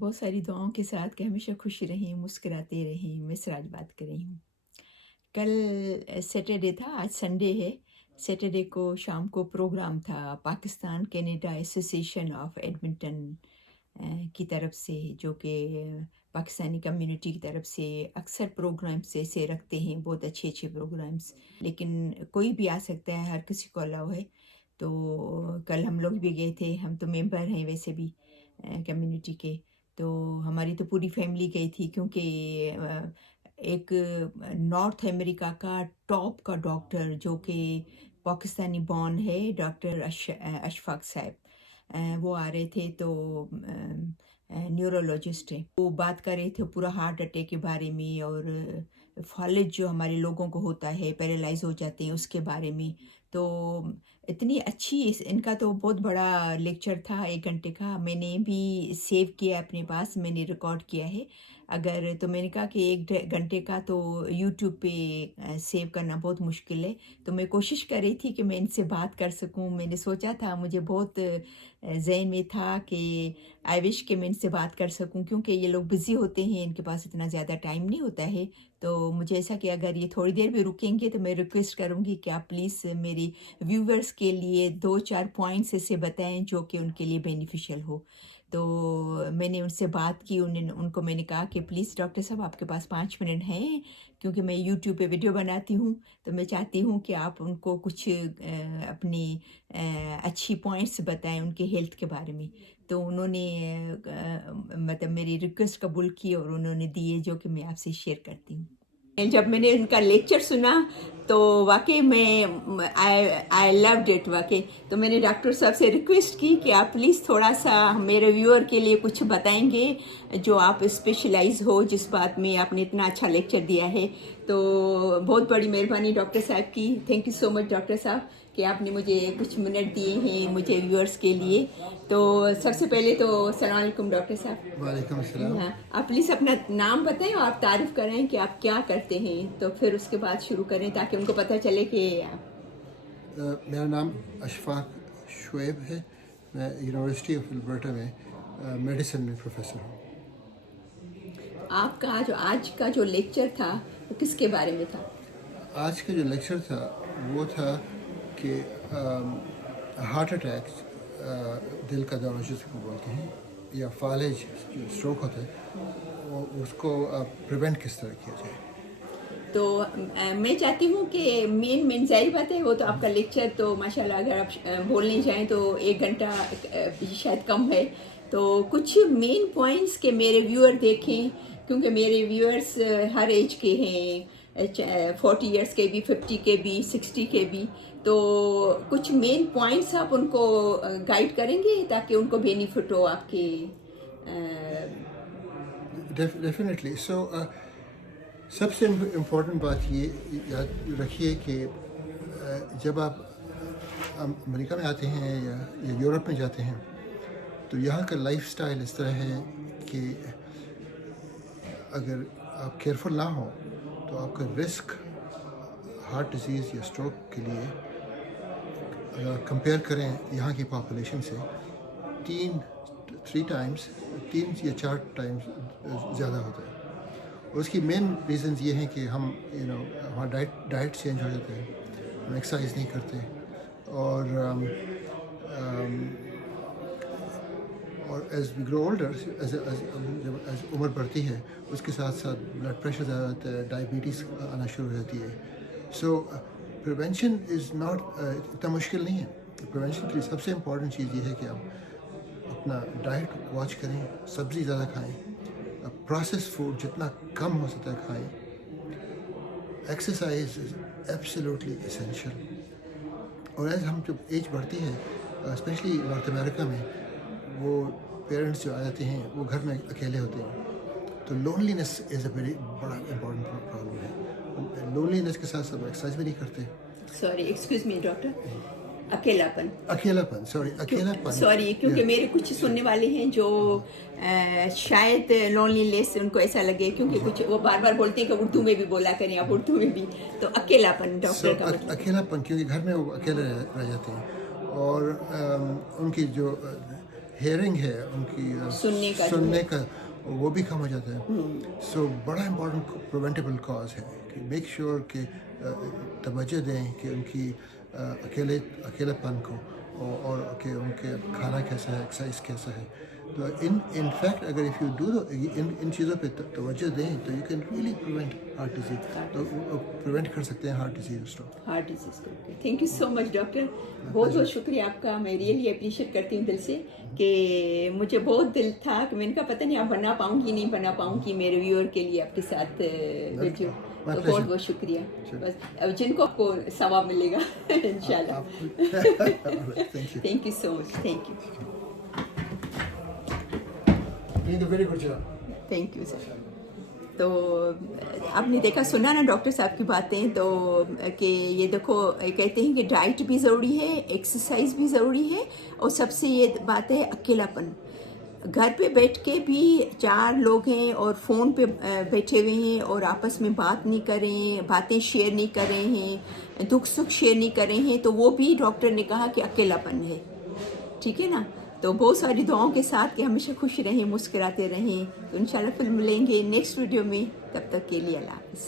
بہت ساری دعاؤں کے ساتھ کہ ہمیشہ خوش رہیں، مسکراتے رہیں۔ میں سراج بات کر رہی ہوں۔ کل سیٹرڈے تھا، آج سنڈے ہے۔ سیٹرڈے کو شام کو پروگرام تھا Pakistan Canada association of Edmonton کی طرف سے، جو کہ پاکستانی کمیونٹی کی طرف سے اکثر پروگرامس ایسے رکھتے ہیں، بہت اچھے اچھے پروگرامس، لیکن کوئی بھی آ سکتا ہے، ہر کسی کو الاؤ ہے۔ تو کل ہم لوگ بھی گئے تھے، ہم تو ممبر ہیں ویسے بھی کمیونٹی کے، تو ہماری تو پوری فیملی گئی تھی، کیونکہ ایک نارتھ امریکہ کا ٹاپ کا ڈاکٹر جو کہ پاکستانی بورن ہے، ڈاکٹر اشفاق صاحب، وہ آ رہے تھے، تو نیورولوجسٹ ہیں، وہ بات کر رہے تھے پورا ہارٹ اٹیک کے بارے میں، اور فالج جو ہمارے لوگوں کو ہوتا ہے، پیرالائز ہو جاتے ہیں، اس کے بارے میں۔ تو اتنی اچھی، ان کا تو بہت بڑا لیکچر تھا، 1 گھنٹے کا، میں نے بھی سیو کیا اپنے پاس، میں نے ریکارڈ کیا ہے۔ اگر تو میں نے کہا کہ 1 گھنٹے کا تو یوٹیوب پہ سیو کرنا بہت مشکل ہے، تو میں کوشش کر رہی تھی کہ میں ان سے بات کر سکوں۔ میں نے سوچا تھا، مجھے بہت ذہن میں تھا کہ آئی وش کہ میں ان سے بات کر سکوں، کیونکہ یہ لوگ بزی ہوتے ہیں، ان کے پاس اتنا زیادہ ٹائم نہیں ہوتا ہے۔ تو مجھے ایسا کہ اگر یہ تھوڑی دیر بھی رکیں گے تو میں ریکویسٹ کروں گی کہ آپ پلیز میری ویورز کے لیے 2-4 پوائنٹس ایسے بتائیں جو کہ ان کے لیے بینیفیشل ہو۔ تو میں نے ان سے بات کی، ان کو میں نے کہا کہ پلیز ڈاکٹر صاحب آپ کے پاس 5 منٹ ہیں، کیونکہ میں یوٹیوب پہ ویڈیو بناتی ہوں، تو میں چاہتی ہوں کہ آپ ان کو کچھ اپنی اچھی پوائنٹس بتائیں ان کے ہیلتھ کے بارے میں۔ تو انہوں نے مطلب میری ریکویسٹ قبول کی اور انہوں نے دیے، جو کہ میں آپ سے شیئر کرتی ہوں۔ جب میں نے ان کا لیکچر سنا تو واقعی میں آئی لوڈ اٹ واقعی، تو میں نے ڈاکٹر صاحب سے ریکویسٹ کی کہ آپ پلیز تھوڑا سا میرے ویور کے لیے کچھ بتائیں گے، جو آپ اسپیشلائز ہو، جس بات میں آپ نے اتنا اچھا لیکچر دیا ہے۔ تو بہت بڑی مہربانی ڈاکٹر صاحب کی، thank you so much doctor صاحب کہ آپ نے مجھے کچھ منٹ دیے ہیں مجھے ویورز کے لیے۔ تو سب سے پہلے تو السلام علیکم ڈاکٹر صاحب۔ وعلیکم السلام۔ ہاں، آپ پلیز اپنا نام بتائیں اور آپ تعارف کریں کہ آپ کیا کرتے ہیں، تو پھر اس کے بعد شروع کریں تاکہ ان کو پتہ چلے کہ میرا نام اشفاق شعیب ہے، میں یونیورسٹی آف البرٹا میں میڈیسن میں پروفیسر ہوں۔ آپ کا جو آج کا جو لیکچر تھا وہ کس کے بارے میں تھا؟ آج کا جو لیکچر تھا وہ تھا کہ ہارٹ اٹیک، دل کا دورہ جس کو بولتے ہیں، یا فالج جو اسٹروک ہوتا ہے، اس کو پریونٹ کس طرح کیا جائے۔ تو میں چاہتی ہوں کہ مین ظاہر بات ہے، وہ تو آپ کا لیکچر تو ماشاءاللہ اگر آپ بولنے جائیں تو 1 گھنٹہ شاید کم ہے، تو کچھ مین پوائنٹس کہ میرے ویور دیکھیں، کیونکہ میرے ویورز ہر ایج کے ہیں، 40 ایئرس کے بھی، 50 کے بھی، 60 کے بھی، تو کچھ مین پوائنٹس آپ ان کو گائیڈ کریں گے تاکہ ان کو بینیفٹ ہو آپ کے۔ ڈیفینیٹلی۔ سب سے امپورٹنٹ بات یہ یاد رکھیے کہ جب آپ امریکہ میں آتے ہیں یا یورپ میں جاتے ہیں تو یہاں کا لائف سٹائل اس طرح ہے کہ اگر آپ کیئرفل نہ ہوں تو آپ کا رسک ہارٹ ڈیزیز یا اسٹروک کے لیے، اگر آپ کمپیئر کریں یہاں کی پاپولیشن سے، 3 یا 4 ٹائمز زیادہ ہوتا ہے۔ اور اس کی مین ریزنز یہ ہیں کہ ہم ہمارا ڈائٹ چینج ہو جاتا ہے، ہم ایکسرسائز نہیں کرتے، اور ایز وی گرو اولڈر، جب عمر بڑھتی ہے اس کے ساتھ ساتھ بلڈ پریشر زیادہ ہوتا ہے، ڈائبٹیز آنا شروع ہو جاتی ہے۔ پریونشن از ناٹ اتنا مشکل نہیں ہے۔ پریونشن کی سب سے امپورٹنٹ چیز یہ ہے کہ آپ اپنا ڈائٹ واچ کریں، سبزی زیادہ کھائیں، پروسیس فوڈ جتنا کم ہو سکتا ہے کھائیں، ایکسرسائز از ایبسلیوٹلی اسینشیل۔ اور ایز ہم جب ایج بڑھتی ہے، اسپیشلی نارتھ امریکہ میں، وہ پیرنٹس جو آ جاتے ہیں وہ گھر میں اکیلے ہوتے ہیں، تو لونلینس از اے ویری بڑا امپورٹنٹ پرابلم ہے۔ لونلینس کے ساتھ ساتھ ایکسرسائز بھی نہیں کرتے۔ سوری ایکسکیوز می ڈاکٹر، اکیلاپن سوری، کیونکہ میرے کچھ سننے والے ہیں جو شاید لونلی لیس ان کو ایسا لگے، کیونکہ کچھ وہ بار بار بولتے ہیں کہ اردو میں بھی بولا کریں، آپ اردو میں بھی، تو اکیلاپن ڈاکٹر کا مطلب اکیلاپن، کیونکہ گھر میں وہ اکیلے رہ جاتے ہیں، اور ان کی جو ہیئرنگ ہے ان کی سننے کا وہ بھی کم ہو جاتا ہے. سو بڑا امپورٹنٹ پریونٹیبل کاز ہے کہ میک شیور کہ توجہ دیں کہ ان کی اکیلے پن کو اور کہ ان کے کھانا کیسا ہے, ایکسرسائز کیسا ہے. تو ان فیکٹ اگر اف یو ڈو ان چیزوں پہ توجہ دیں تو you can really prevent heart disease, تو پریونٹ کر سکتے ہیں heart disease, stroke. Heart disease کو. Thank you so much doctor, بہت بہت شکریہ آپ کا. میں ریئلی اپریشیٹ کرتی ہوں دل سے کہ مجھے بہت دل تھا کہ میں نے کہا پتہ نہیں آپ بنا پاؤں گی نہیں بنا پاؤں گی میرے ویور کے لیے آپ کے ساتھ ویڈیو. تو بہت بہت شکریہ. بس جن کو آپ کو ثواب ملے گا انشاءاللہ. Thank you so much. Thank you. Very good job. Thank you sir. تو آپ نے دیکھا سنا نا ڈاکٹر صاحب کی باتیں, تو کہ یہ دیکھو کہتے ہیں کہ ڈائٹ بھی ضروری ہے, ایکسرسائز بھی ضروری ہے, اور سب سے یہ بات ہے اکیلا پن. گھر پہ بیٹھ کے بھی 4 لوگ ہیں اور فون پہ بیٹھے ہوئے ہیں اور آپس میں بات نہیں کر رہے ہیں, باتیں شیئر نہیں کر رہے ہیں, دکھ سکھ شیئر نہیں کر رہے ہیں, تو وہ بھی ڈاکٹر نے کہا کہ اکیلا پن ہے. ٹھیک ہے نا. تو بہت ساری دعاؤں کے ساتھ کہ ہمیشہ خوش رہیں, مسکراتے رہیں. تو انشاءاللہ پھر ملیں گے نیکسٹ ویڈیو میں. تب تک کے لیے اللہ حافظ.